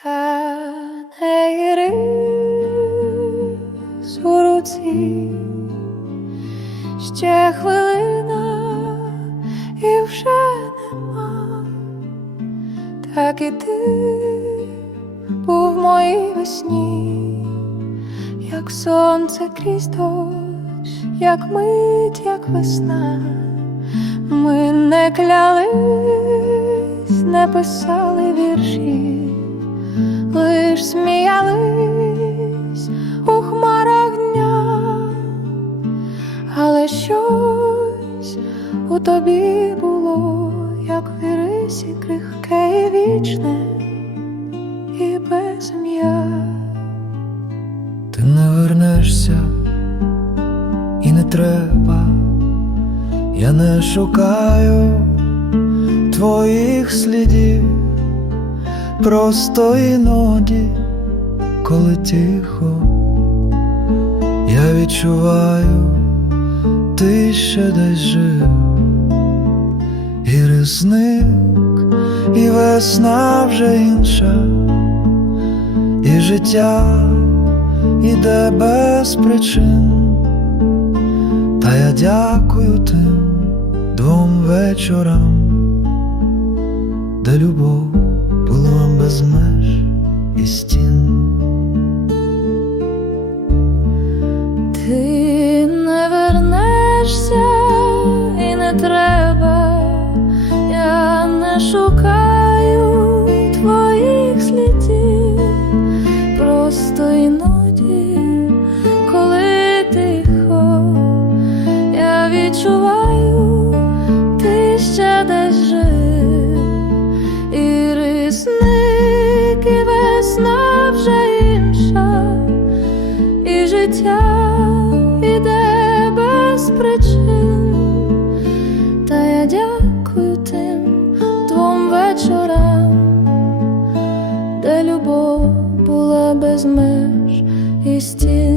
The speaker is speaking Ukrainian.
Стане рис у руці, ще хвилина і вже нема, так і ти був в моїй весні, як сонце крізь дощ, як мить, як весна. Ми не клялись, не писали вірші, але щось у тобі було, як в ірисі крихке і вічне, і без ім'я. Ти не вернешся і не треба, я не шукаю твоїх слідів, просто іноді, коли тихо, я відчуваю, ти ще десь жив, і різник, і весна вже інша, і життя іде без причин, та я дякую тим двом вечорам, де любов треба, я не шукаю твоїх слідів, просто іноді, коли тихо, я відчуваю, ти ще десь жив, і рисник, і весна вже інша. І життя дякую тим двом вечорам, де любов була без меж і стін.